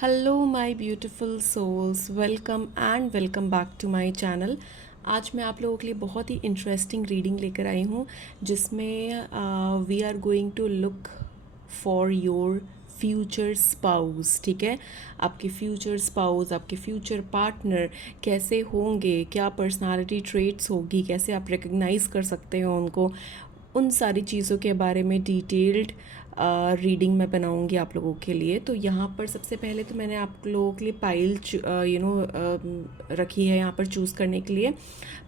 Hello my beautiful souls, welcome back to my channel. आज मैं आप लोगों के लिए बहुत ही इंटरेस्टिंग रीडिंग लेकर आई हूँ जिसमें we are going to look for your future spouse. ठीक है, आपके फ्यूचर स्पाउस, आपके फ्यूचर पार्टनर कैसे होंगे, क्या पर्सनालिटी ट्रेट्स होगी, कैसे आप रिकग्नाइज़ कर सकते हो उनको, उन सारी चीज़ों के बारे में डिटेल्ड रीडिंग मैं बनाऊंगी आप लोगों के लिए। तो यहाँ पर सबसे पहले तो मैंने आप लोगों के लिए पाइल रखी है यहाँ पर चूज़ करने के लिए।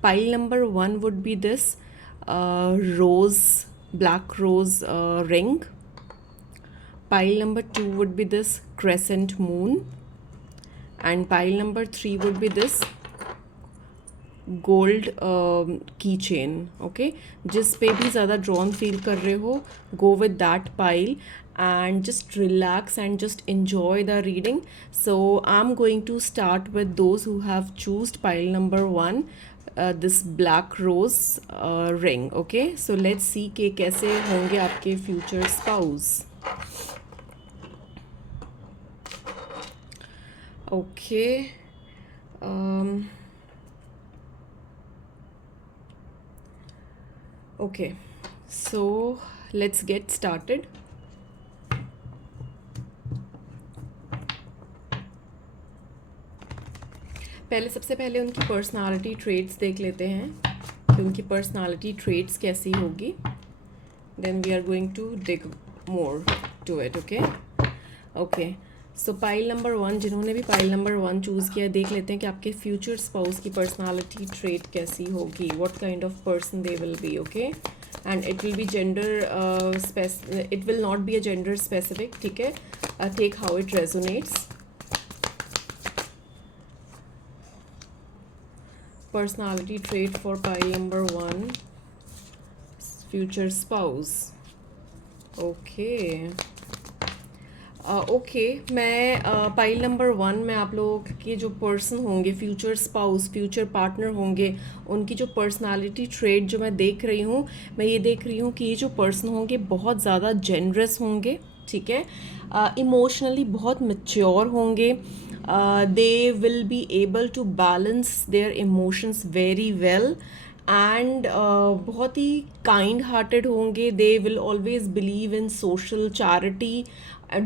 Pile number 1 would be this rose, black rose ring. Pile number 2 would be this crescent moon, and pile number 3 would be this gold की चेन। ओके, जिस पे भी ज़्यादा ड्रॉन फील कर रहे हो, go with that pile and just relax and just enjoy the reading. So I'm going to start with those who have chosen pile number 1, this black rose ring. Okay, so let's see कि कैसे होंगे आपके future spouse. Okay, okay, so let's get started. सबसे पहले उनकी personality traits देख लेते हैं कि उनकी पर्सनालिटी ट्रेट्स कैसी होगी। Then we are going to dig more to it. Okay, so pile number 1, जिन्होंने भी पाइल नंबर 1 चूज़ किया, देख लेते हैं कि आपके फ्यूचर स्पाउस की पर्सनालिटी ट्रेट कैसी होगी, what kind of person they will be. Okay, and it will be gender it will not be a gender specific. ठीक है, take how it resonates. Personality trait for pile number 1, future spouse. Okay. Okay, मैं pile number 1 में आप लोगों के जो person होंगे, future spouse, future partner होंगे, उनकी जो पर्सनालिटी ट्रेट जो मैं देख रही हूँ, मैं ये देख रही हूँ कि ये जो पर्सन होंगे बहुत ज़्यादा जेनरस होंगे। ठीक है, इमोशनली बहुत मैच्योर होंगे। They will be able to balance their emotions very well, and बहुत ही काइंड हार्टेड होंगे। They will always believe in social charity,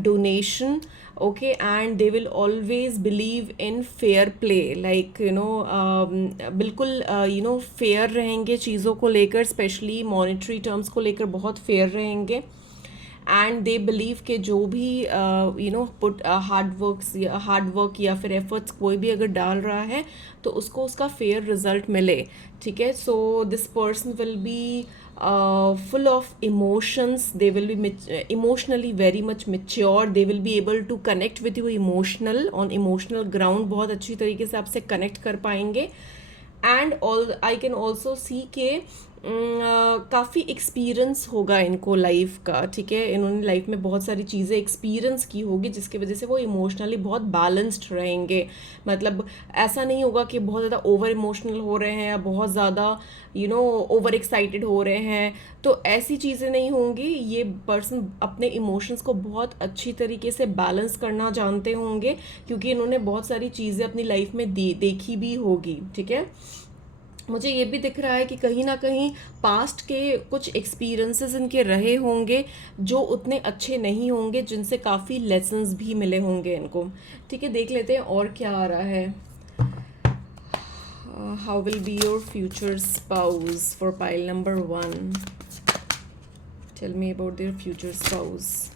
donation. Okay, and they will always believe in fair play, like बिल्कुल fair रहेंगे चीज़ों को लेकर, specially monetary terms को लेकर बहुत फेयर रहेंगे। एंड दे बिलीव के जो भी पुट हार्ड वर्क या फिर एफर्ट्स कोई भी अगर डाल रहा है तो उसको उसका फेयर रिजल्ट मिले। ठीक है, so this person will B full of emotions. They will be emotionally very much mature. They will be able to connect with you on emotional ground. बहुत अच्छी तरीके से आपसे कनेक्ट कर पाएंगे। And all I can also see के काफ़ी experience होगा इनको लाइफ का। ठीक है, इन्होंने लाइफ में बहुत सारी चीज़ें एक्सपीरियंस की होगी जिसकी वजह से वो इमोशनली बहुत बैलेंस्ड रहेंगे। मतलब ऐसा नहीं होगा कि बहुत ज़्यादा ओवर इमोशनल हो रहे हैं या बहुत ज़्यादा ओवर एक्साइटेड हो रहे हैं, तो ऐसी चीज़ें नहीं होंगी। ये पर्सन अपने इमोशंस को बहुत अच्छी तरीके से बैलेंस करना जानते होंगे क्योंकि इन्होंने बहुत सारी चीज़ें अपनी लाइफ में देखी भी होगी। ठीक है, मुझे ये भी दिख रहा है कि कहीं ना कहीं पास्ट के कुछ एक्सपीरियंसेस इनके रहे होंगे जो उतने अच्छे नहीं होंगे, जिनसे काफ़ी लेसन्स भी मिले होंगे इनको। ठीक है, देख लेते हैं और क्या आ रहा है। How will be your future spouse for pile number 1? Tell me about their future spouse.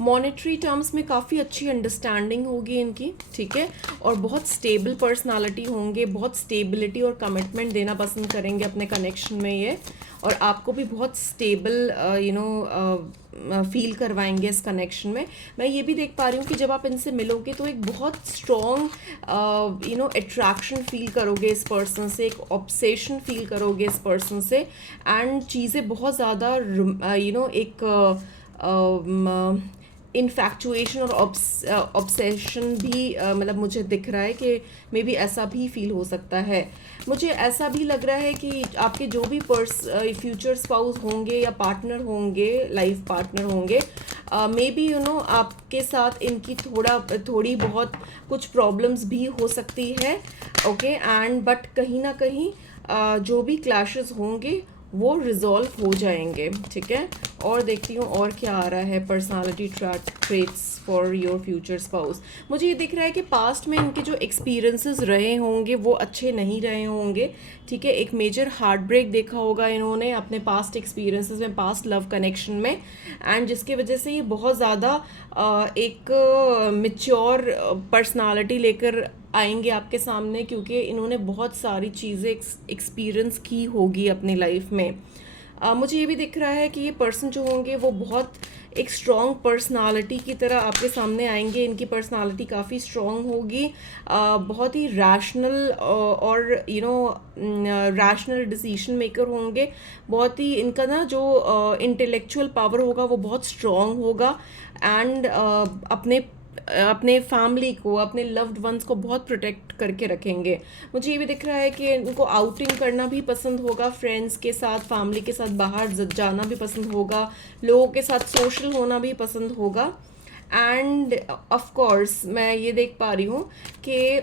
Monetary terms में काफ़ी अच्छी अंडरस्टैंडिंग होगी इनकी। ठीक है, और बहुत स्टेबल पर्सनालिटी होंगे, बहुत स्टेबिलिटी और कमिटमेंट देना पसंद करेंगे अपने कनेक्शन में ये, और आपको भी बहुत स्टेबल फील करवाएंगे इस कनेक्शन में। मैं ये भी देख पा रही हूँ कि जब आप इनसे मिलोगे तो एक बहुत स्ट्रॉन्ग अट्रैक्शन फील करोगे इस पर्सन से, एक ऑब्सेशन फील करोगे इस पर्सन से, एंड चीज़ें बहुत ज़्यादा एक इन्फैक्चुएशन और ऑब्सेशन भी मतलब मुझे दिख रहा है कि मे बी ऐसा भी फील हो सकता है। मुझे ऐसा भी लग रहा है कि आपके जो भी फ्यूचर स्पाउस होंगे या पार्टनर होंगे, लाइफ पार्टनर होंगे, मे बी आपके साथ इनकी थोड़ी बहुत कुछ प्रॉब्लम्स भी हो सकती है, ओके। एंड बट कहीं ना कहीं जो भी क्लैशेस होंगे वो रिजॉल्व हो जाएंगे, ठीक है। और देखती हूँ और क्या आ रहा है personality traits for your future spouse. मुझे ये दिख रहा है कि पास्ट में इनके जो एक्सपीरियंसेस रहे होंगे वो अच्छे नहीं रहे होंगे, ठीक है। एक मेजर हार्ट ब्रेक देखा होगा इन्होंने अपने पास्ट एक्सपीरियंसेस में, पास्ट लव कनेक्शन में, एंड जिसकी वजह से ये बहुत ज़्यादा एक मेच्योर पर्सनालिटी लेकर आएंगे आपके सामने, क्योंकि इन्होंने बहुत सारी चीज़ें एक्सपीरियंस की होगी अपनी लाइफ में। मुझे ये भी दिख रहा है कि ये पर्सन जो होंगे वो बहुत एक स्ट्रॉन्ग पर्सनालिटी की तरह आपके सामने आएंगे। इनकी पर्सनालिटी काफ़ी स्ट्रॉन्ग होगी, बहुत ही रैशनल और रैशनल डिसीजन मेकर होंगे। बहुत ही इनका ना जो इंटेलेक्चुअल पावर होगा वो बहुत स्ट्रॉन्ग होगा, एंड अपने फैमिली को, अपने लव्ड वंस को बहुत प्रोटेक्ट करके रखेंगे। मुझे ये भी दिख रहा है कि उनको आउटिंग करना भी पसंद होगा, फ्रेंड्स के साथ, फैमिली के साथ बाहर जाना भी पसंद होगा, लोगों के साथ सोशल होना भी पसंद होगा। एंड ऑफ कोर्स मैं ये देख पा रही हूँ कि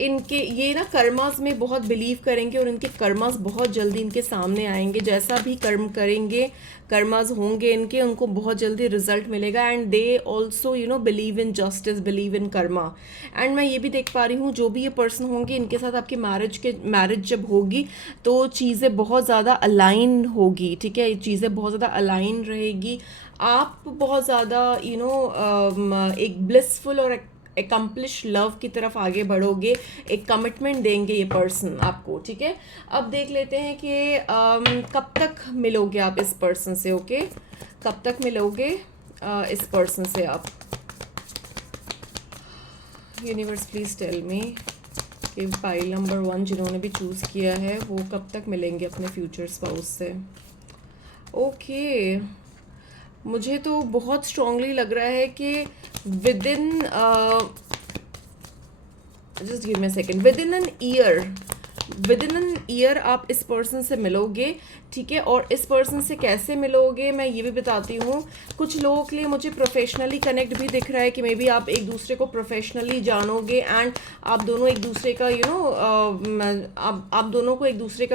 इनके ये ना कर्मास में बहुत बिलीव करेंगे, और इनके कर्मास बहुत जल्दी इनके सामने आएंगे। जैसा भी कर्म करेंगे, कर्मास होंगे इनके, उनको बहुत जल्दी रिजल्ट मिलेगा। And they also believe in justice, believe in Karma. And मैं ये भी देख पा रही हूँ जो भी ये पर्सन होंगे इनके साथ आपकी मैरिज जब होगी तो चीज़ें बहुत ज़्यादा अलाइन होगी, ठीक है। ये चीज़ें बहुत ज़्यादा अलाइन रहेगी। आप बहुत ज़्यादा एक ब्लिसफुल और एकम्प्लिश लव की तरफ आगे बढ़ोगे, एक कमिटमेंट देंगे ये पर्सन आपको, ठीक है। अब देख लेते हैं कि कब तक मिलोगे आप इस पर्सन से, ओके। कब तक मिलोगे इस पर्सन से आप। यूनिवर्स प्लीज टेल मी कि पाइल नंबर 1 जिन्होंने भी चूज़ किया है वो कब तक मिलेंगे अपने फ्यूचर स्पाउस से। ओके, मुझे तो बहुत स्ट्रांगली लग रहा है कि with in just give me a second, with in an year आप इस पर्सन से मिलोगे, ठीक है। और इस पर्सन से कैसे मिलोगे मैं ये भी बताती हूँ। कुछ लोगों के लिए मुझे प्रोफेशनली कनेक्ट भी दिख रहा है कि मे बी आप एक दूसरे को प्रोफेशनली जानोगे, एंड आप दोनों एक दूसरे का आप दोनों को एक दूसरे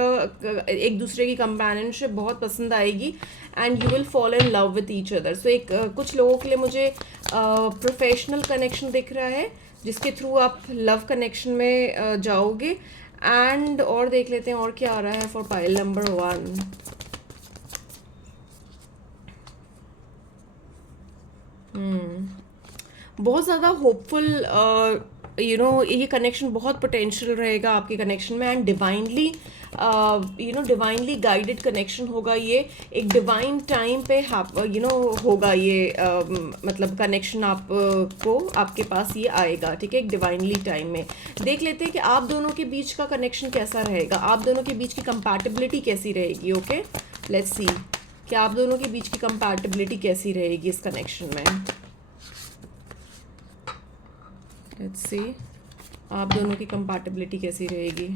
की कंपेनियनशिप बहुत पसंद आएगी, and you will fall in love with each other. So कुछ लोगों के लिए मुझे प्रोफेशनल कनेक्शन दिख रहा है जिसके थ्रू आप लव कनेक्शन में जाओगे। एंड और देख लेते हैं और क्या आ रहा है फॉर पाइल नंबर 1। बहुत ज़्यादा होपफुल ये कनेक्शन बहुत पोटेंशियल रहेगा आपके कनेक्शन में, एंड डिवाइनली गाइडेड कनेक्शन होगा। ये एक डिवाइन टाइम पे होगा ये मतलब कनेक्शन को आपके पास ये आएगा, ठीक है, एक डिवाइनली टाइम में। देख लेते हैं कि आप दोनों के बीच का कनेक्शन कैसा रहेगा, आप दोनों के बीच की कंपैटिबिलिटी कैसी रहेगी, ओके। लेट्स सी कि आप दोनों के बीच की कंपैटिबिलिटी कैसी रहेगी इस कनेक्शन में। लेट्स सी आप दोनों की कंपैटिबिलिटी कैसी रहेगी।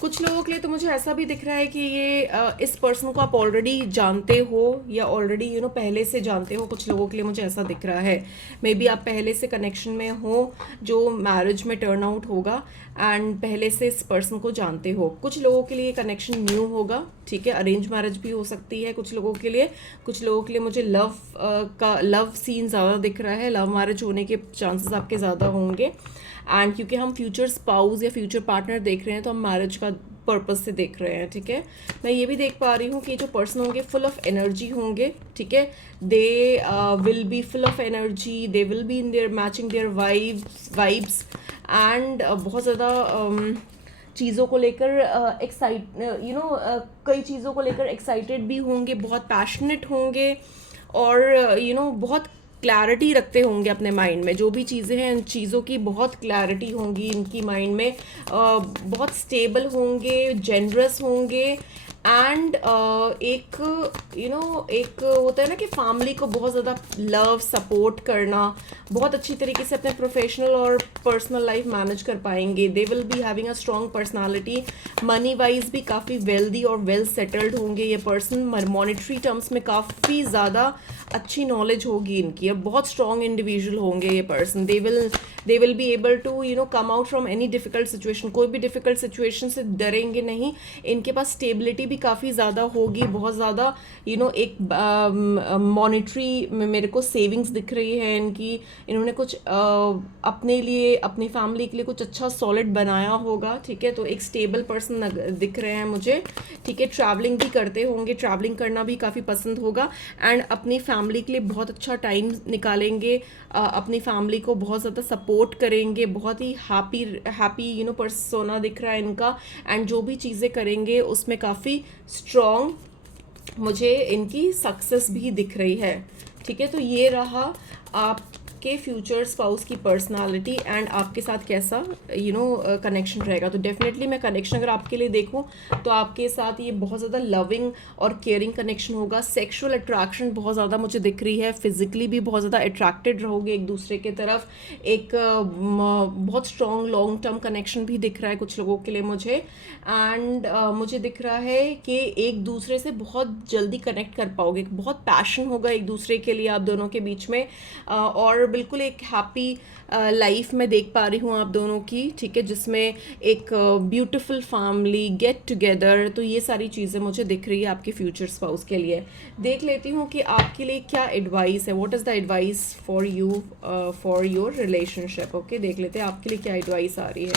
कुछ लोगों के लिए तो मुझे ऐसा भी दिख रहा है कि ये इस पर्सन को आप ऑलरेडी जानते हो या ऑलरेडी पहले से जानते हो। कुछ लोगों के लिए मुझे ऐसा दिख रहा है मे बी आप पहले से कनेक्शन में हो जो मैरिज में टर्न आउट होगा, एंड पहले से इस पर्सन को जानते हो। कुछ लोगों के लिए कनेक्शन न्यू होगा, ठीक है, अरेंज मैरिज भी हो सकती है कुछ लोगों के लिए। कुछ लोगों के लिए मुझे लव सीन ज़्यादा दिख रहा है, लव मैरिज होने के चांसेस आपके ज़्यादा होंगे। एंड क्योंकि हम फ्यूचर स्पाउस या फ्यूचर पार्टनर देख रहे हैं तो हम मैरिज का पर्पस से देख रहे हैं, ठीक है। मैं ये भी देख पा रही हूँ कि जो पर्सन होंगे फुल ऑफ एनर्जी होंगे, ठीक है। They will be full of energy, they will be in their matching their vibes, and बहुत ज़्यादा चीज़ों को लेकर कई चीज़ों को लेकर एक्साइटेड भी होंगे, बहुत पैशनेट होंगे, और बहुत क्लैरिटी रखते होंगे अपने माइंड में। जो भी चीज़ें हैं इन चीज़ों की बहुत क्लैरिटी होंगी इनकी माइंड में, बहुत स्टेबल होंगे, जेनरस होंगे, एंड एक एक होता है ना कि फैमिली को बहुत ज़्यादा लव सपोर्ट करना, बहुत अच्छी तरीके से अपने प्रोफेशनल और पर्सनल लाइफ मैनेज कर पाएंगे। दे will be having a strong personality. Money wise भी काफ़ी वेल्दी और वेल सेटल्ड होंगे ये पर्सन। मॉनेटरी टर्म्स में काफ़ी ज़्यादा अच्छी नॉलेज होगी इनकी, और बहुत स्ट्रॉन्ग इंडिविजुअल होंगे ये person. They will be able to come out from any difficult situation. कोई भी डिफिकल्ट सिचुएशन से डरेंगे नहीं। इनके पास स्टेबिलिटी भी काफ़ी ज़्यादा होगी, बहुत ज़्यादा एक मॉनेटरी में मेरे को सेविंग्स दिख रही है इनकी। इन्होंने कुछ अपने लिए, अपनी फैमिली के लिए कुछ अच्छा सॉलिड बनाया होगा, ठीक है। तो एक स्टेबल पर्सन दिख रहे हैं मुझे, ठीक है। ट्रैवलिंग भी करते होंगे, ट्रैवलिंग करना भी काफ़ी पसंद होगा, एंड अपनी फैमिली के लिए बहुत अच्छा टाइम निकालेंगे, अपनी फैमिली को बहुत ज़्यादा सपोर्ट करेंगे। बहुत ही हैप्पी पर्सोना दिख रहा है इनका, एंड जो भी चीज़ें करेंगे उसमें काफ़ी स्ट्रॉन्ग मुझे इनकी सक्सेस भी दिख रही है, ठीक है। तो ये रहा आपके फ्यूचर स्पाउस की पर्सनालिटी, एंड आपके साथ कैसा कनेक्शन रहेगा। तो डेफिनेटली मैं कनेक्शन अगर आपके लिए देखूं तो आपके साथ ये बहुत ज़्यादा लविंग और केयरिंग कनेक्शन होगा। सेक्सुअल अट्रैक्शन बहुत ज़्यादा मुझे दिख रही है, फिजिकली भी बहुत ज़्यादा अट्रैक्टेड रहोगे एक दूसरे के तरफ। एक बहुत स्ट्रॉन्ग लॉन्ग टर्म कनेक्शन भी दिख रहा है कुछ लोगों के लिए मुझे, एंड मुझे दिख रहा है कि एक दूसरे से बहुत जल्दी कनेक्ट कर पाओगे। बहुत पैशन होगा एक दूसरे के लिए आप दोनों के बीच में, और बिल्कुल एक हैप्पी लाइफ में देख पा रही हूँ आप दोनों की, ठीक है, जिसमें एक ब्यूटीफुल फैमिली गेट टुगेदर। तो ये सारी चीज़ें मुझे दिख रही है आपके फ्यूचर स्पाउस के लिए। देख लेती हूँ कि आपके लिए क्या एडवाइस है, what is the advice for you for your relationship. Okay, देख लेते हैं आपके लिए क्या एडवाइस आ रही है।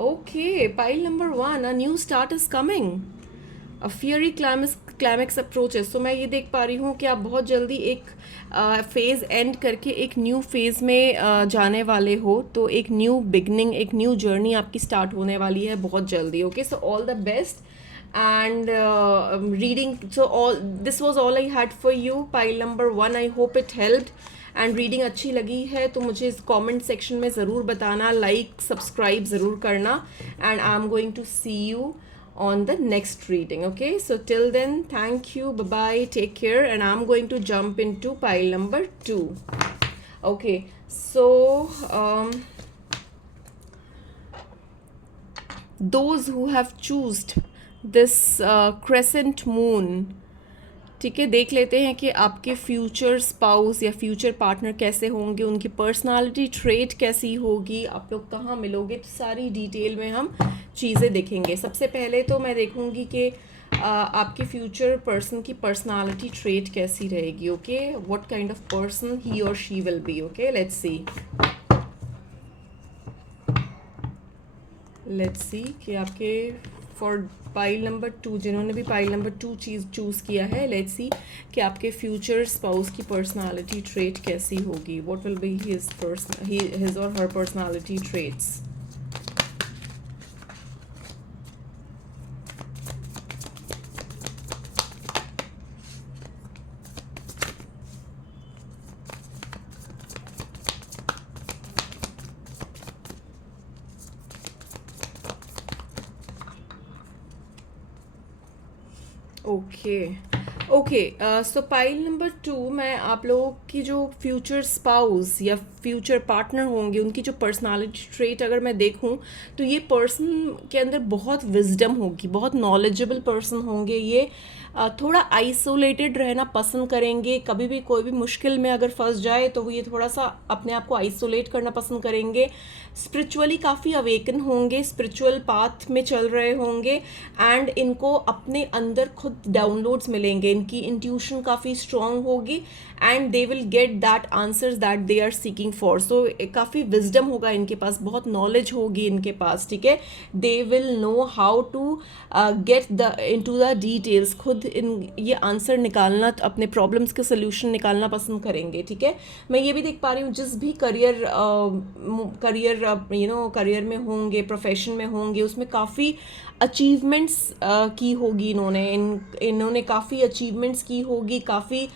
Okay, pile number 1, a new start is coming, a fiery climax approaches. तो मैं ये देख पा रही हूँ कि आप बहुत जल्दी एक फेज़ एंड करके एक न्यू फेज़ में जाने वाले हो। तो एक न्यू बिगनिंग, एक न्यू जर्नी आपकी स्टार्ट होने वाली है बहुत जल्दी। Okay, so all the best, and reading, so all this was all I had for you, pile number 1. I hope it helped, and reading अच्छी लगी है तो मुझे इस कमेंट सेक्शन में ज़रूर बताना, लाइक सब्सक्राइब ज़रूर करना, and I am going to see you on the next reading. Okay, so till then, thank you, bye bye, take care, and I'm going to jump into pile number 2. Okay, so those who have chosen this crescent moon, ठीक है, देख लेते हैं कि आपके future spouse या future partner कैसे होंगे, उनकी पर्सनालिटी ट्रेट कैसी होगी, आप लोग कहाँ मिलोगे, तो सारी डिटेल में हम चीज़ें देखेंगे। सबसे पहले तो मैं देखूँगी कि आपके फ्यूचर पर्सन की पर्सनालिटी ट्रेट कैसी रहेगी। Okay, what kind of person he और she will be. Okay, let's see कि आपके फॉर पाइल नंबर 2, जिन्होंने भी पाइल नंबर 2 चीज़ चूज़ किया है, लेट्स सी कि आपके फ्यूचर स्पाउस की पर्सनालिटी ट्रेट कैसी होगी। व्हाट विल बी हिज और her personality traits. Okay, so pile number 2 मैं आप लोगों की जो फ्यूचर स्पाउस या फ्यूचर पार्टनर होंगे उनकी जो पर्सनालिटी ट्रेट अगर मैं देखूं तो ये पर्सन के अंदर बहुत विजडम होगी, बहुत नॉलेजेबल पर्सन होंगे ये। थोड़ा आइसोलेटेड रहना पसंद करेंगे, कभी भी कोई भी मुश्किल में अगर फंस जाए तो वो ये थोड़ा सा अपने आप को आइसोलेट करना पसंद करेंगे। स्पिरिचुअली काफ़ी अवेकन होंगे, स्पिरिचुअल पाथ में चल रहे होंगे, एंड इनको अपने अंदर खुद डाउनलोड्स मिलेंगे, इनकी इंट्यूशन काफ़ी स्ट्रॉन्ग होगी, and they will get that answers that they are seeking for. So काफ़ी विजडम होगा इनके पास, बहुत नॉलेज होगी इनके पास, ठीक है। They will know how to get the into the details, खुद ये आंसर निकालना, अपने प्रॉब्लम्स के सोल्यूशन निकालना पसंद करेंगे, ठीक है। मैं ये भी देख पा रही हूँ जिस भी करियर में होंगे, प्रोफेशन में होंगे, उसमें काफ़ी अचीवमेंट्स की होगी इन्होंने काफ़ी अचीव अचीवमेंट्स की होगी, काफ़ी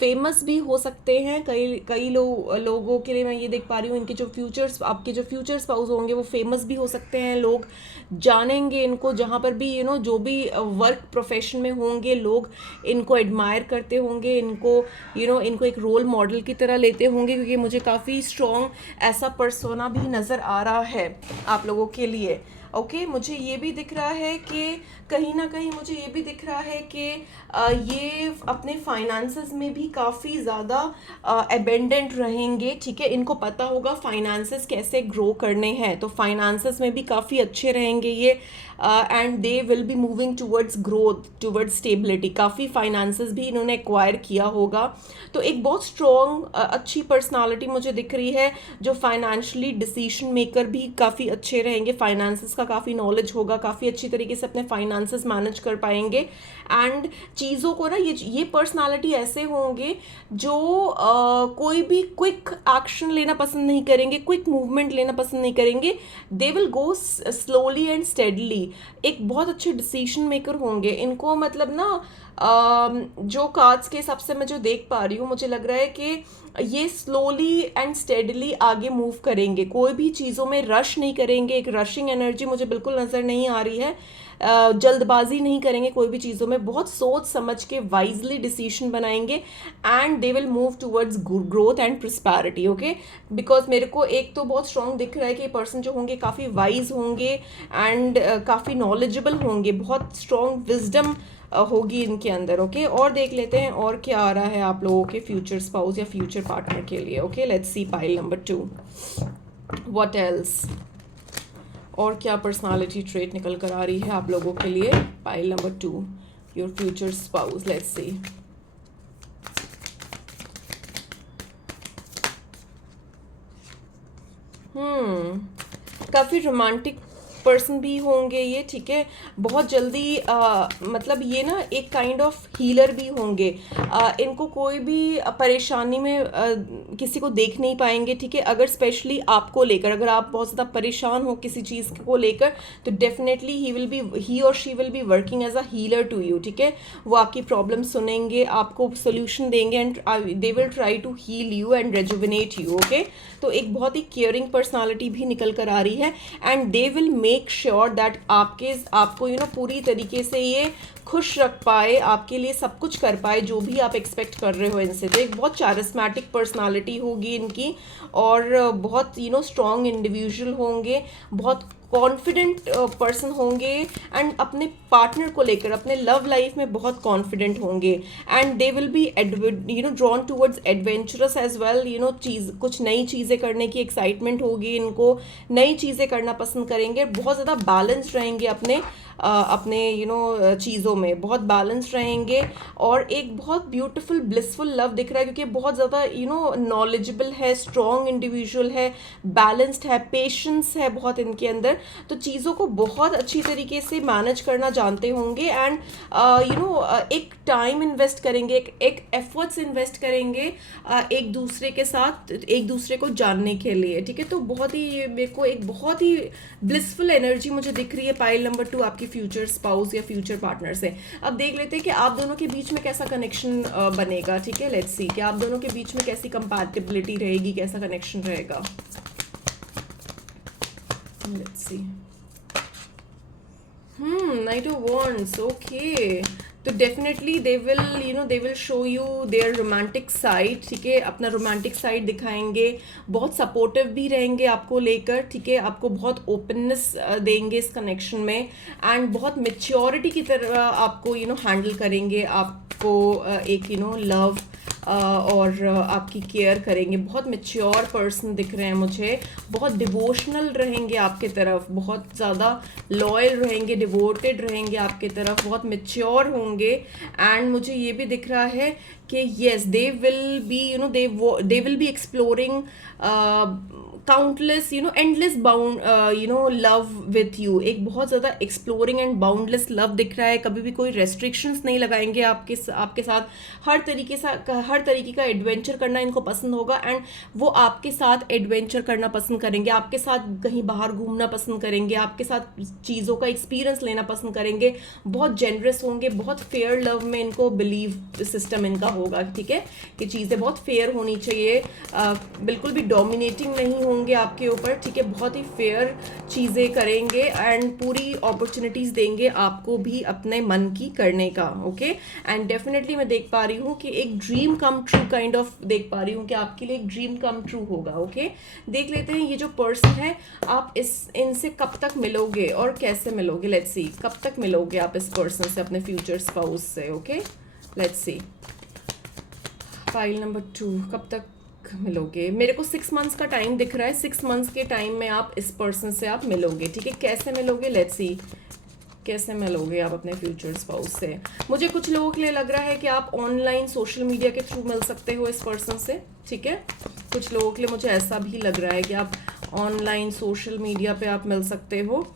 फेमस भी हो सकते हैं। कई कई लोगों के लिए मैं ये देख पा रही हूँ, इनके जो फ्यूचर्स, आपके जो फ्यूचर स्पाउस होंगे वो फेमस भी हो सकते हैं। लोग जानेंगे इनको, जहाँ पर भी जो भी वर्क प्रोफेशन में होंगे, लोग इनको एडमायर करते होंगे, इनको इनको एक रोल मॉडल की तरह लेते होंगे, क्योंकि मुझे काफ़ी स्ट्रॉन्ग ऐसा पर्सोना भी नज़र आ रहा है आप लोगों के लिए। ओके मुझे ये भी दिख रहा है कि कहीं ना कहीं मुझे ये भी दिख रहा है कि ये अपने फाइनेंसेस में भी काफ़ी ज़्यादा एबेंडेंट रहेंगे। ठीक है, इनको पता होगा फाइनेंसेस कैसे ग्रो करने हैं, तो फाइनेंसेस में भी काफ़ी अच्छे रहेंगे ये, and they will be moving towards growth, towards stability. काफ़ी फाइनेंसेस भी इन्होंने एक्वायर किया होगा। तो एक बहुत स्ट्रॉन्ग अच्छी पर्सनालिटी मुझे दिख रही है, जो फाइनेंशियली डिसीजन मेकर भी काफ़ी अच्छे रहेंगे, फाइनेंसेस का काफ़ी नॉलेज होगा, काफ़ी अच्छी तरीके से अपने फाइनेंसेस मैनेज कर पाएंगे। एंड चीज़ों को ना, ये पर्सनालिटी ऐसे होंगे जो कोई भी क्विक एक्शन लेना पसंद नहीं करेंगे, क्विक मूवमेंट लेना पसंद नहीं करेंगे। They will go slowly and steadily. एक बहुत अच्छे डिसीजन मेकर होंगे। इनको मतलब ना जो कार्ड्स के हिसाब से मैं जो देख पा रही हूँ, मुझे लग रहा है कि ये स्लोली एंड स्टेडली आगे मूव करेंगे, कोई भी चीज़ों में रश नहीं करेंगे। एक रशिंग एनर्जी मुझे बिल्कुल नज़र नहीं आ रही है। जल्दबाजी नहीं करेंगे कोई भी चीज़ों में, बहुत सोच समझ के वाइजली डिसीजन बनाएंगे, and they will move towards growth and prosperity. Okay, because मेरे को एक तो बहुत स्ट्रॉन्ग दिख रहा है कि ये पर्सन जो होंगे काफ़ी वाइज होंगे एंड काफ़ी नॉलेजेबल होंगे, बहुत स्ट्रॉन्ग विजडम होगी इनके अंदर। ओके, और देख लेते हैं और क्या आ रहा है आप लोगों के फ्यूचर स्पाउस या फ्यूचर पार्टनर के लिए। Okay, let's C pile number 2, what else, और क्या पर्सनालिटी ट्रेट निकल कर आ रही है आप लोगों के लिए। Pile number 2, your future spouse, let's see. काफ़ी रोमांटिक पर्सन भी होंगे ये। ठीक है, बहुत जल्दी मतलब ये ना एक काइंड ऑफ हीलर भी होंगे। इनको कोई भी परेशानी में किसी को देख नहीं पाएंगे। ठीक है, अगर स्पेशली आपको लेकर, अगर आप बहुत ज़्यादा परेशान हो किसी चीज़ को लेकर, तो डेफिनेटली ही और she will be working as a healer to you. ठीक है, वो आपकी प्रॉब्लम सुनेंगे, आपको सोल्यूशन देंगे, and they will try to heal you and rejuvenate you. Okay, तो एक बहुत ही केयरिंग पर्सनालिटी भी निकल कर आ रही है, and they will make sure that आपको पूरी तरीके से ये खुश रख पाए, आपके लिए सब कुछ कर पाए जो भी आप एक्सपेक्ट कर रहे हो इनसे। तो एक बहुत चारिस्मेटिक पर्सनालिटी होगी इनकी, और बहुत स्ट्रॉन्ग इंडिविजुअल होंगे, बहुत कॉन्फिडेंट पर्सन होंगे, एंड अपने पार्टनर को लेकर, अपने लव लाइफ में बहुत कॉन्फिडेंट होंगे, and they will be drawn towards adventurous as well. कुछ नई चीज़ें करने की एक्साइटमेंट होगी इनको, नई चीज़ें करना पसंद करेंगे, बहुत ज़्यादा बैलेंस्ड रहेंगे अपने चीज़ों में, बहुत बैलेंस्ड रहेंगे। और एक बहुत ब्यूटीफुल ब्लिसफुल लव दिख रहा है, क्योंकि बहुत ज़्यादा नॉलेजेबल है, स्ट्रॉन्ग इंडिविजुअल है, बैलेंस्ड है, पेशेंस है बहुत इनके अंदर। तो चीज़ों को बहुत अच्छी तरीके से मैनेज करना जानते होंगे, एंड एक टाइम इन्वेस्ट करेंगे, एक एफर्ट्स इन्वेस्ट करेंगे एक दूसरे के साथ, एक दूसरे को जानने के लिए। ठीक है, तो बहुत ही मेरे को एक बहुत ही ब्लिसफुल एनर्जी मुझे दिख रही है पाइल नंबर 2 आपकी फ्यूचर स्पाउस या फ्यूचर पार्टनर से। अब देख लेते हैं कि आप दोनों के बीच में कैसा कनेक्शन बनेगा। ठीक है, लेट्स सी कि आप दोनों के बीच में कैसी कंपैटिबिलिटी रहेगी, कैसा कनेक्शन रहेगा। Let's see. Knight of wands. Okay, तो definitely they will show you their romantic side. ठीक है, अपना रोमांटिक साइड दिखाएंगे, बहुत सपोर्टिव भी रहेंगे आपको लेकर। ठीक है, आपको बहुत ओपननेस देंगे इस कनेक्शन में, एंड बहुत मेच्योरिटी की तरह आपको हैंडल करेंगे, आपको एक लव और आपकी केयर करेंगे। बहुत मेच्योर पर्सन दिख रहे हैं मुझे, बहुत डिवोशनल रहेंगे आपके तरफ, बहुत ज़्यादा लॉयल रहेंगे, डिवोटेड रहेंगे आपके तरफ, बहुत मेच्योर होंगे। एंड मुझे ये भी दिख रहा है कि yes, they will B exploring countless endless bound love with you, एक बहुत ज़्यादा एक्सप्लोरिंग एंड बाउंडलेस लव दिख रहा है। कभी भी कोई रेस्ट्रिक्शंस नहीं लगाएंगे आपके साथ। हर तरीके का एडवेंचर करना इनको पसंद होगा, एंड वो आपके साथ एडवेंचर करना पसंद करेंगे, आपके साथ कहीं बाहर घूमना पसंद करेंगे, आपके साथ चीज़ों का एक्सपीरियंस लेना पसंद करेंगे। बहुत जेनरस होंगे, बहुत फेयर लव में इनको बिलीव सिस्टम इनका होगा, ठीक है, कि चीज़ें बहुत फेयर होनी चाहिए। बिल्कुल भी डोमिनेटिंग नहीं होंगे आपके ऊपर, ठीक है, बहुत ही फेयर चीज़ें करेंगे एंड पूरी अपॉर्चुनिटीज़ देंगे आपको भी अपने मन की करने का। ओके, एंड डेफिनेटली मैं देख पा रही हूँ कि एक dream come true kind of देख पा रही हूँ कि आपके लिए एक ड्रीम कम ट्रू होगा। ओके, देख लेते हैं ये जो पर्सन है, आप इनसे कब तक मिलोगे और कैसे मिलोगे। लेट्स सी, कब तक मिलोगे आप इस पर्सन से, अपने फ्यूचर स्पाउस से। Okay, let's C, file number 2, कब तक मिलोगे। मेरे को 6 मंथ्स का टाइम दिख रहा है। 6 मंथ्स के टाइम में आप इस पर्सन से आप मिलोगे, ठीक है। कैसे मिलोगे, लेट्स सी, कैसे मिलोगे आप अपने फ्यूचर स्पाउस से। मुझे कुछ लोगों के लिए लग रहा है कि आप ऑनलाइन सोशल मीडिया के थ्रू मिल सकते हो इस पर्सन से, ठीक है। कुछ लोगों के लिए मुझे ऐसा भी लग रहा है कि आप ऑनलाइन सोशल मीडिया पे आप मिल सकते हो।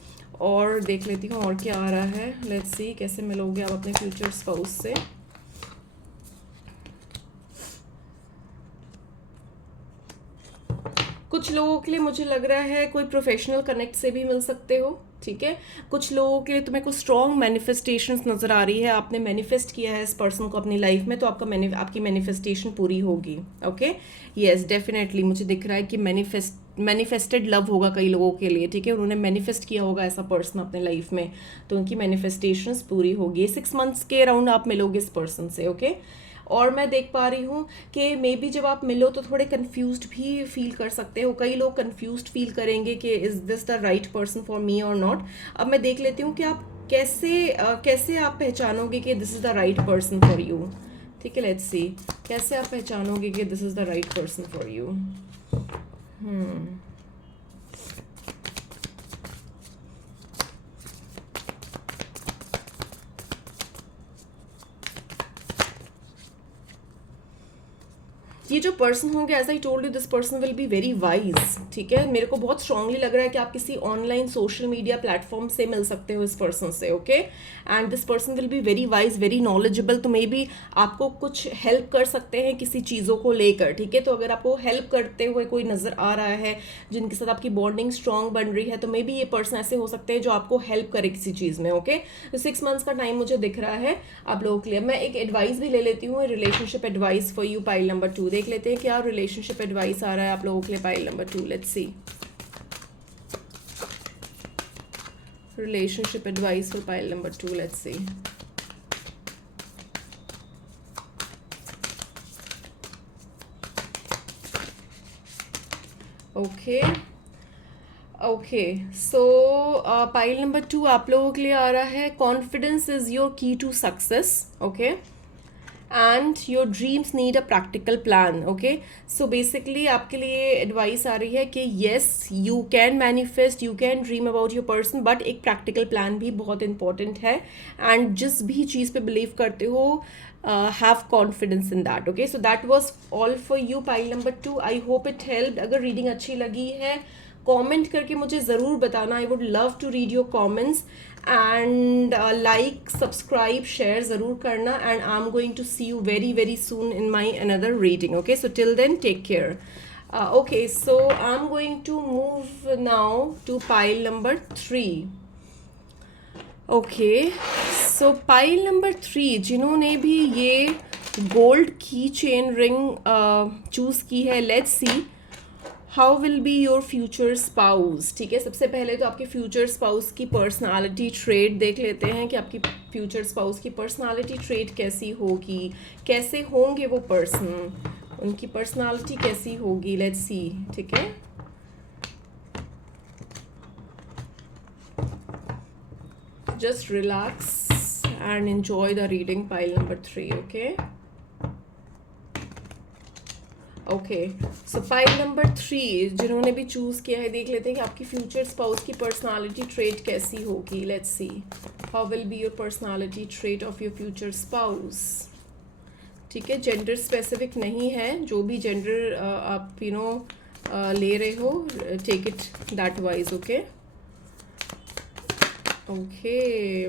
और देख लेती हूँ और क्या आ रहा है। लेट्स सी, कैसे मिलोगे आप अपने फ्यूचर स्पाउस से। कुछ लोगों के लिए मुझे लग रहा है कोई प्रोफेशनल कनेक्ट से भी मिल सकते हो, ठीक है। कुछ लोगों के लिए तुम्हें को स्ट्रॉन्ग मैनिफेस्टेशंस नज़र आ रही है। आपने मैनिफेस्ट किया है इस पर्सन को अपनी लाइफ में, तो आपकी मैनिफेस्टेशन पूरी होगी। ओके, यस, डेफिनेटली मुझे दिख रहा है कि मैनिफेस्टेड लव होगा कई लोगों के लिए, ठीक है। उन्होंने मैनिफेस्ट किया होगा ऐसा पर्सन अपने लाइफ में, तो उनकी मैनिफेस्टेशंस पूरी होगी। 6 मंथ्स के अराउंड आप मिलोगे इस पर्सन से। ओके, और मैं देख पा रही हूँ कि मे बी जब आप मिलो तो थोड़े कंफ्यूज्ड भी फील कर सकते हो। कई लोग कंफ्यूज्ड फील करेंगे कि is this the right person for me और नॉट। अब मैं देख लेती हूँ कि आप कैसे आप पहचानोगे कि this is the right person for you, ठीक है। लेट्स सी, कैसे आप पहचानोगे कि this is the right person for you. ये जो पर्सन होंगे, as I told you, this person will be very wise, ठीक है। मेरे को बहुत स्ट्रांगली लग रहा है कि आप किसी ऑनलाइन सोशल मीडिया प्लेटफॉर्म से मिल सकते हो इस पर्सन से। Okay, and this person will be very wise, very knowledgeable. तो मे बी आपको कुछ हेल्प कर सकते हैं किसी चीज़ों को लेकर, ठीक है। तो अगर आपको हेल्प करते हुए कोई नज़र आ रहा है, जिनके साथ आपकी बॉन्डिंग स्ट्रांग बन रही है, तो मे बी ये पर्सन ऐसे हो सकते हैं जो आपको हेल्प करे किसी चीज़ में। ओके, तो 6 मंथ्स का टाइम मुझे दिख रहा है आप लोगों के लिए। मैं एक एडवाइस भी ले लेती हूँ, relationship advice for you, pile number 2। देख लेते हैं क्या रिलेशनशिप एडवाइस आ रहा है आप लोगों के लिए, pile number 2। Let's see, relationship advice for pile number 2। Let's see, okay okay, so pile number 2 आप लोगों के लिए आ रहा है, confidence is your key to success. Okay, and your dreams need a practical plan. Okay, so basically आपके लिए advice आ रही है कि yes, you can manifest, you can dream about your person, but एक प्रैक्टिकल प्लान भी बहुत important है। एंड जिस भी चीज़ पे बिलीव करते हो, have confidence in that. Okay, so that was all for you, pile number 2। I hope it help. अगर रीडिंग अच्छी लगी है, कमेंट करके मुझे ज़रूर बताना। I would love to read your comments, and like, subscribe, share ज़रूर करना। And I am going to see you very very soon in my another reading. Okay, so till then take care. Okay, so I'm going to move now to pile number 3. Okay, so pile number 3, जिन्होंने भी ये gold की chain ring choose की है, let's see how will be your future spouse. ठीक है, सबसे पहले तो आपके फ्यूचर स्पाउस की पर्सनालिटी ट्रेट देख लेते हैं कि आपकी फ्यूचर स्पाउस की पर्सनालिटी ट्रेट कैसी होगी, कैसे होंगे वो पर्सन, उनकी पर्सनालिटी कैसी होगी। लेट्स सी, ठीक है। Just relax and enjoy the reading, pile number 3। Okay okay, so pile number 3 जिन्होंने भी चूज़ किया है, देख लेते हैं कि आपकी फ्यूचर स्पाउस की पर्सनालिटी ट्रेट कैसी होगी। Let's see how will be your personality trait of your future spouse. ठीक है, जेंडर स्पेसिफिक नहीं है, जो भी जेंडर आप ले रहे हो, take it that wise. Okay okay.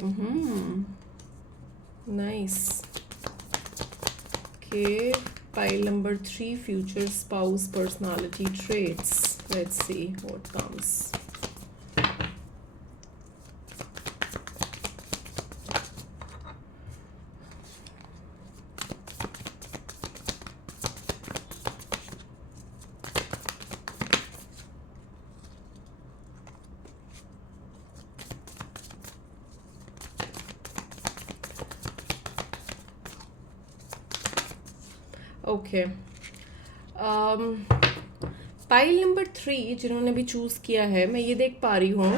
Nice. Okay, pile number 3, future spouse personality traits. Let's see what comes. Okay. Pile number 3 जिन्होंने भी चूज़ किया है, मैं ये देख पा रही हूँ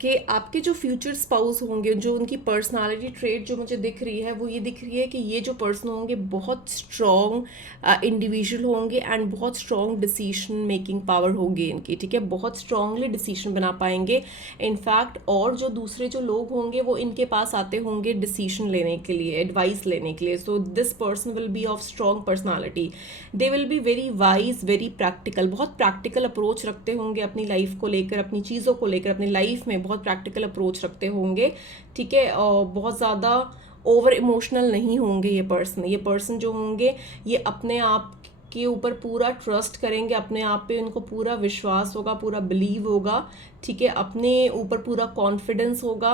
कि आपके जो फ्यूचर स्पाउस होंगे, जो उनकी पर्सनालिटी ट्रेट जो मुझे दिख रही है, वो ये दिख रही है कि ये जो पर्सन होंगे बहुत स्ट्रॉन्ग इंडिविजुअल होंगे एंड बहुत स्ट्रॉन्ग डिसीजन मेकिंग पावर होगी इनकी. ठीक है, बहुत स्ट्रांगली डिसीजन बना पाएंगे इनफैक्ट. और जो दूसरे जो लोग होंगे वो इनके पास आते होंगे डिसीजन लेने के लिए, एडवाइस लेने के लिए. So this person will B of strong personality. They will be very wise, very practical. बहुत प्रैक्टिकल अप्रोच रखते होंगे अपनी लाइफ को लेकर, अपनी चीज़ों को लेकर, अपनी लाइफ में बहुत प्रैक्टिकल अप्रोच रखते होंगे. ठीक है, और बहुत ज़्यादा ओवर इमोशनल नहीं होंगे ये पर्सन. ये पर्सन जो होंगे ये अपने आप के ऊपर पूरा ट्रस्ट करेंगे, अपने आप पे उनको पूरा विश्वास होगा, पूरा बिलीव होगा. ठीक है, अपने ऊपर पूरा कॉन्फिडेंस होगा.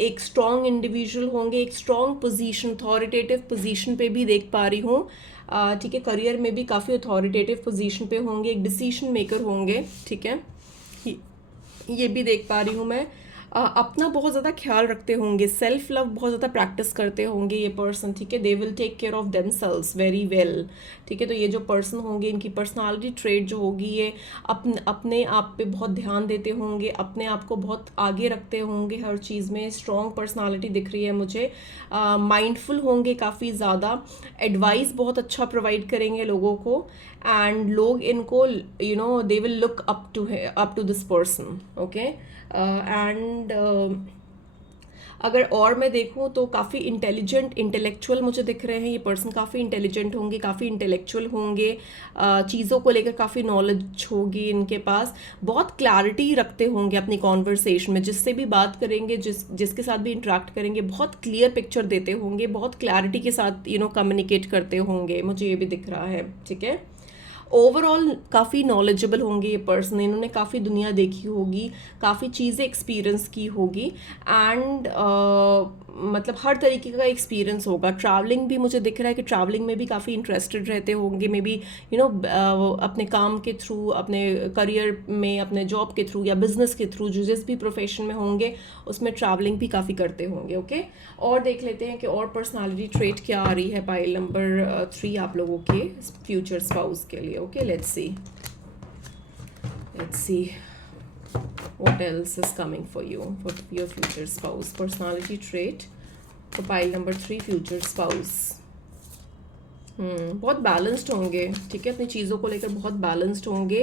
एक स्ट्रॉन्ग इंडिविजुअल होंगे, एक स्ट्रॉन्ग पोजीशन, अथॉरिटेटिव पोजीशन पे भी देख पा रही हूँ. ठीक है, करियर में भी काफ़ी अथॉरिटेटिव पोजीशन पे होंगे, एक डिसीजन मेकर होंगे. ठीक है, ये भी देख पा रही हूँ मैं. अपना बहुत ज़्यादा ख्याल रखते होंगे, सेल्फ लव बहुत ज़्यादा प्रैक्टिस करते होंगे ये पर्सन. ठीक है, they will take care of themselves very well. ठीक है, तो ये जो पर्सन होंगे इनकी पर्सनालिटी ट्रेट जो होगी ये अपने आप पे बहुत ध्यान देते होंगे, अपने आप को बहुत आगे रखते होंगे हर चीज़ में. स्ट्रॉन्ग पर्सनालिटी दिख रही है मुझे. माइंडफुल होंगे काफ़ी ज़्यादा, एडवाइस बहुत अच्छा प्रोवाइड करेंगे लोगों को. एंड लोग इनको they will look up to this person. Okay. And अगर और मैं देखूँ तो काफ़ी इंटेलेक्चुअल मुझे दिख रहे हैं. ये पर्सन काफ़ी इंटेलिजेंट होंगे, काफ़ी इंटेलेक्चुअल होंगे. चीज़ों को लेकर काफ़ी नॉलेज होगी इनके पास. बहुत क्लैरिटी रखते होंगे अपनी कॉन्वर्सेशन में, जिससे भी बात करेंगे, जिसके साथ भी इंटरेक्ट करेंगे, बहुत क्लियर पिक्चर देते होंगे, बहुत क्लैरिटी के साथ कम्युनिकेट करते होंगे. मुझे ये भी दिख रहा है. ठीक है, ओवरऑल काफ़ी नॉलेजेबल होंगे ये पर्सन. इन्होंने काफ़ी दुनिया देखी होगी, काफ़ी चीज़ें एक्सपीरियंस की होगी. एंड मतलब हर तरीके का एक्सपीरियंस होगा. ट्रैवलिंग भी मुझे दिख रहा है कि ट्रैवलिंग में भी काफ़ी इंटरेस्टेड रहते होंगे. मे बी अपने काम के थ्रू, अपने करियर में, अपने जॉब के थ्रू या बिजनेस के थ्रू, जो जिस भी प्रोफेशन में होंगे उसमें ट्रैवलिंग भी काफ़ी करते होंगे. ओके, और देख लेते हैं कि और पर्सनालिटी ट्रेट क्या आ रही है पाइल नंबर 3 आप लोगों के फ्यूचर स्पाउस के लिए. Okay, let's see what else is coming for you, for your future spouse. Personality trait for pile number 3, future spouse. बहुत बैलेंस्ड होंगे. ठीक है, अपनी चीज़ों को लेकर बहुत बैलेंस्ड होंगे.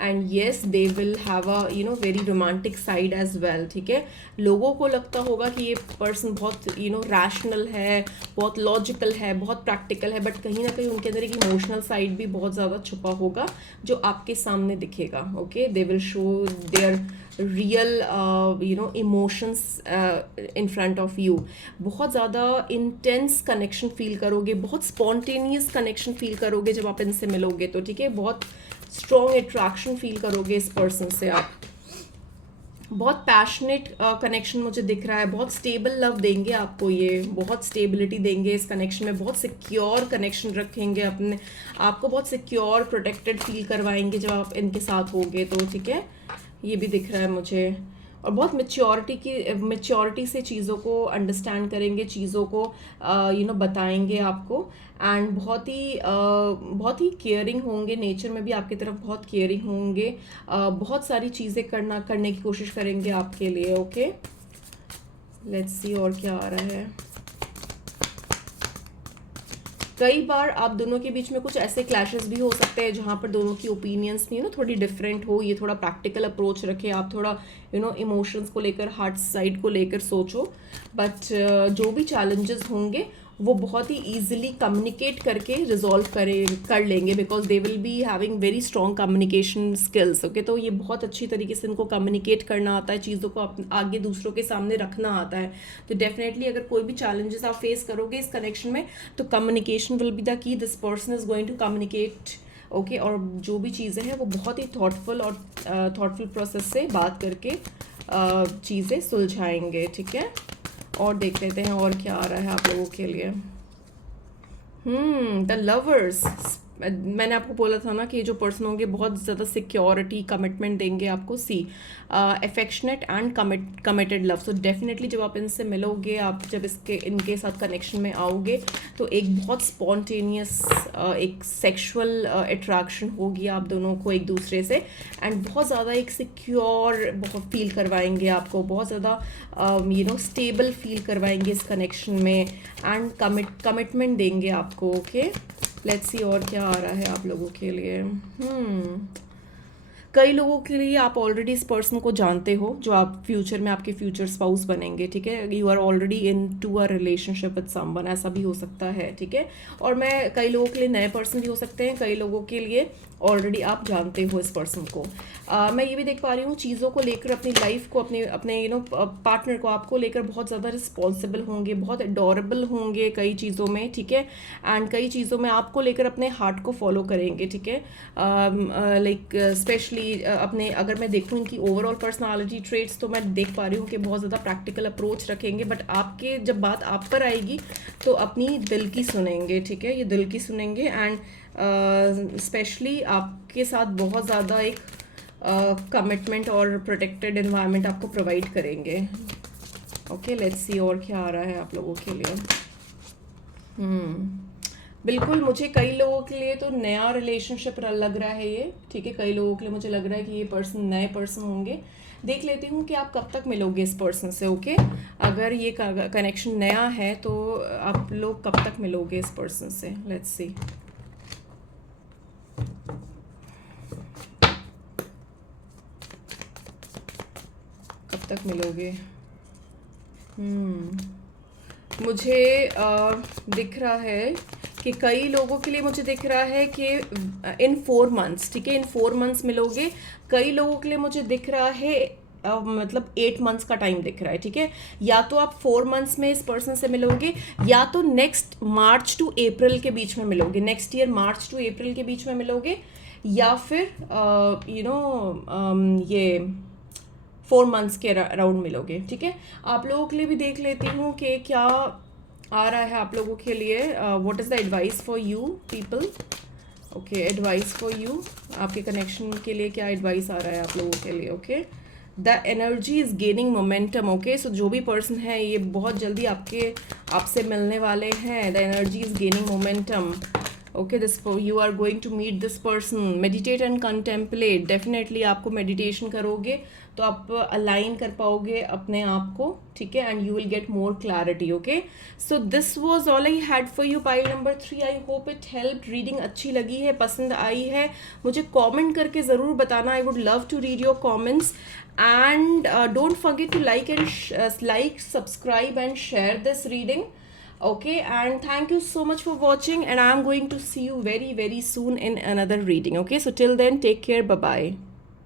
And yes, they will have a very romantic side as well. ठीक है, लोगों को लगता होगा कि ये पर्सन बहुत रैशनल है, बहुत लॉजिकल है, बहुत प्रैक्टिकल है, बट कहीं ना कहीं उनके अंदर एक इमोशनल साइड भी बहुत ज़्यादा छुपा होगा जो आपके सामने दिखेगा. Okay, they will show their real emotions in front of you. बहुत ज़्यादा इंटेंस कनेक्शन फील करोगे, बहुत स्पॉन्टेनियस कनेक्शन फील करोगे जब आप इनसे मिलोगे तो. ठीक है, बहुत स्ट्रॉन्ग अट्रैक्शन फील करोगे इस पर्सन से आप. बहुत पैशनेट कनेक्शन मुझे दिख रहा है. बहुत स्टेबल लव देंगे आपको ये, बहुत स्टेबिलिटी देंगे इस कनेक्शन में. बहुत सिक्योर कनेक्शन रखेंगे अपने आपको, बहुत सिक्योर प्रोटेक्टेड फील करवाएंगे जब आप इनके साथ होगे तो. ठीक है, ये भी दिख रहा है मुझे. और बहुत मेच्योरिटी से चीज़ों को अंडरस्टैंड करेंगे, चीज़ों को बताएंगे आपको. एंड बहुत ही केयरिंग होंगे, नेचर में भी आपकी तरफ बहुत केयरिंग होंगे. बहुत सारी चीज़ें करने की कोशिश करेंगे आपके लिए. ओके, लेट्स सी और क्या आ रहा है. कई बार आप दोनों के बीच में कुछ ऐसे क्लैशेस भी हो सकते हैं जहाँ पर दोनों की ओपिनियंस थोड़ी डिफरेंट हो. ये थोड़ा प्रैक्टिकल अप्रोच रखे, आप थोड़ा इमोशंस को लेकर, हार्ट साइड को लेकर सोचो. बट जो भी चैलेंजेस होंगे वो बहुत ही ईजिली कम्युनिकेट करके रिजॉल्व कर लेंगे, because they will be having very strong communication skills. Okay, तो ये बहुत अच्छी तरीके से इनको कम्युनिकेट करना आता है, चीज़ों को आगे दूसरों के सामने रखना आता है। तो डेफिनेटली अगर कोई भी चैलेंजेस आप फेस करोगे इस कनेक्शन में, तो communication will be the key. This person is going to communicate. Okay, और जो भी चीज़ें हैं वो बहुत ही थॉटफुल प्रोसेस से बात करके चीज़ें सुलझाएंगे। ठीक है, और देख लेते हैं और क्या आ रहा है आप लोगों के लिए। The lovers. मैंने आपको बोला था ना कि ये जो पर्सन होंगे बहुत ज़्यादा सिक्योरिटी कमिटमेंट देंगे आपको। See affectionate and committed love. So definitely जब आप इनसे मिलोगे, आप जब इनके साथ कनेक्शन में आओगे, तो एक बहुत स्पॉन्टेनियस एक सेक्सुअल अट्रैक्शन होगी आप दोनों को एक दूसरे से, एंड बहुत ज़्यादा एक सिक्योर बहुत फील करवाएंगे आपको, बहुत ज़्यादा स्टेबल फील करवाएंगे इस कनेक्शन में, एंड कमिटमेंट देंगे आपको। ओके, लेट्स सी और क्या आ रहा है आप लोगों के लिए। कई लोगों के लिए आप ऑलरेडी इस पर्सन को जानते हो, जो आप फ्यूचर में आपके फ्यूचर स्पाउस बनेंगे। ठीक है, you are already in to a relationship with someone, ऐसा भी हो सकता है। ठीक है, और मैं कई लोगों के लिए नए पर्सन भी हो सकते हैं, कई लोगों के लिए ऑलरेडी आप जानते हो इस पर्सन को। मैं ये भी देख पा रही हूँ चीज़ों को लेकर, अपनी लाइफ को, अपने पार्टनर को, आपको लेकर बहुत ज़्यादा रिस्पॉन्सिबल होंगे, बहुत अडोरेबल होंगे कई चीज़ों में। ठीक है, एंड कई चीज़ों में आपको लेकर अपने हार्ट को फॉलो करेंगे। ठीक है, लाइक स्पेशली अपने, अगर मैं देखूँ इनकी ओवरऑल पर्सनालिटी ट्रेट्स, तो मैं देख पा रही हूँ कि बहुत ज़्यादा प्रैक्टिकल अप्रोच रखेंगे, बट आपके जब बात आप पर आएगी तो अपनी दिल की सुनेंगे। ठीक है, ये दिल की सुनेंगे, एंड स्पेशली आपके साथ बहुत ज़्यादा एक कमिटमेंट और प्रोटेक्टेड एनवायरनमेंट आपको प्रोवाइड करेंगे। ओके, लेट्स सी और क्या आ रहा है आप लोगों के लिए। बिल्कुल, मुझे कई लोगों के लिए तो नया रिलेशनशिप लग रहा है ये। ठीक है, कई लोगों के लिए मुझे लग रहा है कि ये पर्सन नए पर्सन होंगे। देख लेती हूँ कि आप कब तक मिलोगे इस पर्सन से। ओके, अगर ये कनेक्शन नया है तो आप लोग कब तक मिलोगे इस पर्सन से। Let's see. कब तक मिलोगे। मुझे दिख रहा है कि कई लोगों के लिए मुझे दिख रहा है कि इन 4 मंथ्स। ठीक है, इन 4 मंथ्स मिलोगे। कई लोगों के लिए मुझे दिख रहा है मतलब 8 मंथ्स का टाइम दिख रहा है। ठीक है, या तो आप 4 मंथ्स में इस पर्सन से मिलोगे, या तो नेक्स्ट मार्च टू अप्रैल के बीच में मिलोगे, नेक्स्ट ईयर मार्च टू अप्रैल के बीच में मिलोगे, या फिर ये 4 मंथ्स के अराउंड मिलोगे। ठीक है, आप लोगों के लिए भी देख लेती हूँ कि क्या आ रहा है आप लोगों के लिए। What is the advice for you people. Okay, advice for you, आपके कनेक्शन के लिए क्या एडवाइस आ रहा है आप लोगों के लिए। Okay, the energy is gaining momentum. Okay, so जो भी पर्सन है ये बहुत जल्दी आपसे मिलने वाले हैं। The energy is gaining momentum. Okay, this you are going to meet this person. Meditate and contemplate. Definitely आपको मेडिटेशन करोगे तो आप अलाइन कर पाओगे अपने आप को। ठीक है, and you will get more clarity. Okay, so this was all I had for you pile number 3। I hope it help. Reading अच्छी लगी है, पसंद आई है, मुझे कॉमेंट करके ज़रूर बताना। I would love to read your comments, and don't forget to like, subscribe and share this reading. Okay, and thank you so much for watching, and I am going to see you very soon in another reading. Okay, so till then, take care. Bye bye.